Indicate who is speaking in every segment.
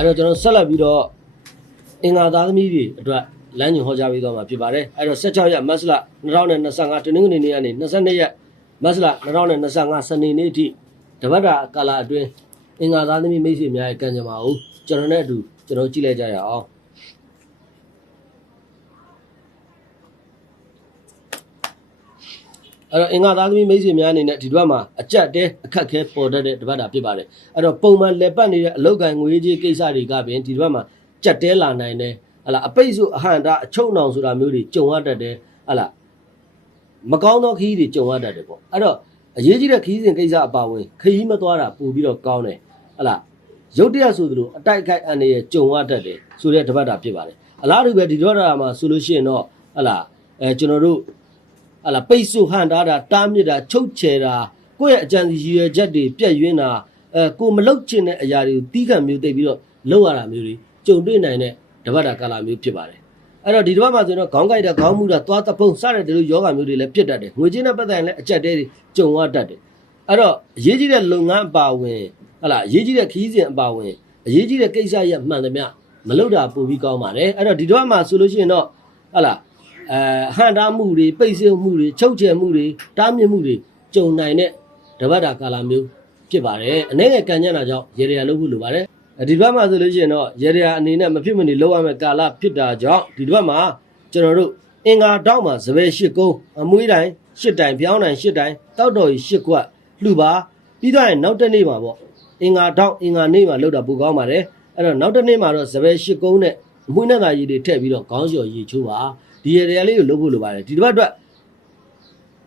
Speaker 1: အဲ့တော့ကျွန်တော်ဆက်လက်ပြီးတော့အင်္ဂါသားသမီးတွေအတွက်လမ်းညွှန်ဟောကြားပေးသွားမှာဖြစ်ပါတယ်အဲ့တော့16ရက်မတ်လ2025တနင်္ဂနွေနေ့ကနေ22ရက်မတ်လ2025စနေနေ့အထိတပတ်တာကာလအတွင်းအင်္ဂါသားသမီးမိတ်ဆွေများရဲ့ကံကြမ္မာကိုကျွန်တော်နဲ့အတူကျွန်တော်ကြည့်လိုက်ကြရအောင် အဲ့တော့အင်္ဂါသားသမီးမိတ်ဆွေများအနေနဲ့ဒီတစ်ပတ်မှာအကြက်တဲအခက်ခဲပေါ်တတ်တဲ့တစ်ပတ်တာဖြစ်ပါတယ်အဲ့တော့ပုံမှန်လက်ပတ်နေတဲ့အလောက်ကန်ငွေကြီးကိစ္စတွေကပင်ဒီတစ်ပတ်မှာကြက်တဲလာနိုင်တယ်ဟလာအပိတ်ဆိုအဟံတာအချုံနှောင်ဆိုတာမျိုးတွေကြုံရတတ်တယ်ဟလာမကောင်းသောခီးတွေကြုံရတတ်တယ်ပေါ့အဲ့တော့အရေးကြီးတဲ့ခီးစဉ်ကိစ္စအပါဝင်ခီးမသွားတာပို့ပြီးတော့ကောင်းတယ်ဟလာရုတ်တရက်ဆိုသလိုအတိုက်အခိုက်အန်ရကြုံရတတ်တယ်ဆိုတဲ့တစ်ပတ်တာဖြစ်ပါတယ်အလားတူပဲဒီတော့တာမှာဆိုလို့ရှိရင်တော့ဟလာအဲကျွန်တော်တို့ ဟလာပိတ်ဆို့ဟန်တာတာတားမြစ်တာချုပ်ချယ်တာကိုယ့်ရဲ့အကြံစီရည်ရွယ်ချက်တွေပြက်ယွင်းတာအဲကိုမလုတ်ချင်တဲ့အရာတွေကိုတီးခံမျိုးသိပ်ပြီးတော့လောက်ရတာမျိုးတွေကြုံတွေ့နိုင်တဲ့တပတ်တာကာလမျိုးဖြစ်ပါတယ်အဲ့တော့ဒီတစ်ပတ်မှာဆိုရင်တော့ခေါင်းကိုက်တာခေါင်းမူတာသွားတပုံစတဲ့ဒီလိုယောဂမျိုးတွေလည်းဖြစ်တတ်တယ်ငွေချင်းနဲ့ပတ်သက်ရင်လည်းအကြက်တဲတွေကြုံရတတ်တယ်အဲ့တော့အရေးကြီးတဲ့လုပ်ငန်းအပါဝင်ဟလာအရေးကြီးတဲ့ခီးစဉ်အပါဝင်အရေးကြီးတဲ့ကိစ္စရဲ့မှန်သမျှမလုပ်တာပိုပြီးကောင်းပါတယ်အဲ့တော့ဒီတစ်ပတ်မှာဆိုလို့ရှိရင်တော့ဟလာ အဲဟန်တားမှုတွေပိတ်ဆို့မှုတွေချုပ်ချယ်မှုတွေတားမြစ်မှုတွေကြုံနိုင်တဲ့တပတ်တာကာလမျိုးဖြစ်ပါတယ်အနေနဲ့ကံကြမ်းတာကြောင့်ရေရရလုပ်ဖို့လိုပါတယ်အဲဒီဘက်မှာဆိုလို့ရှိရင်တော့ရေရရအနေနဲ့မဖြစ်မနေလုပ်ရမယ့်ကာလဖြစ်တာကြောင့်ဒီဘက်မှာကျွန်တော်တို့အင်္ဂါတောက်မှာစပယ်ရှစ်ကုန်းအမွှေးတိုင်းရှစ်တိုင်းပြောင်းတိုင်းရှစ်တိုင်းတောက်တော်ကြီးရှစ်ကွက်လှူပါပြီးတော့ရင်နောက်တစ်နေ့မှာပေါ့အင်္ဂါတောက်အင်္ဂါနေ့မှာလုပ်တာပိုကောင်းပါတယ်အဲ့တော့နောက်တစ်နေ့မှာတော့စပယ်ရှစ်ကုန်းနဲ့အ မွှေးနဲ့သာရည်တွေထည့်ပြီးတော့ခေါင်းလျှော်ရည်ချိုးပါဒီရရလေးကိုလုပ်ဖို့လိုပါတယ်ဒီတစ်ပတ်အတွက်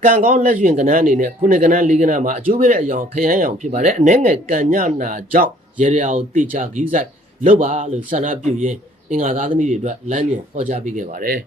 Speaker 1: ကံကောင်းလက်ရွှင်ကဏ္ဍအနေနဲ့ခုနှစ်ကဏ္ဍလေးကဏ္ဍမှာအကျိုးပေးတဲ့အယောင်ခရမ်းရောင်ဖြစ်ပါတယ်အနည်းငယ်ကံညနာကြောင့်ရရရာကိုတိချဂီးဆိုင်လုပ်ပါလို့ဆန္ဒပြုရင်းအင်္ဂါသားသမီးတွေအတွက်လမ်းညွှန်ဟောကြားပေးခဲ့ပါတယ်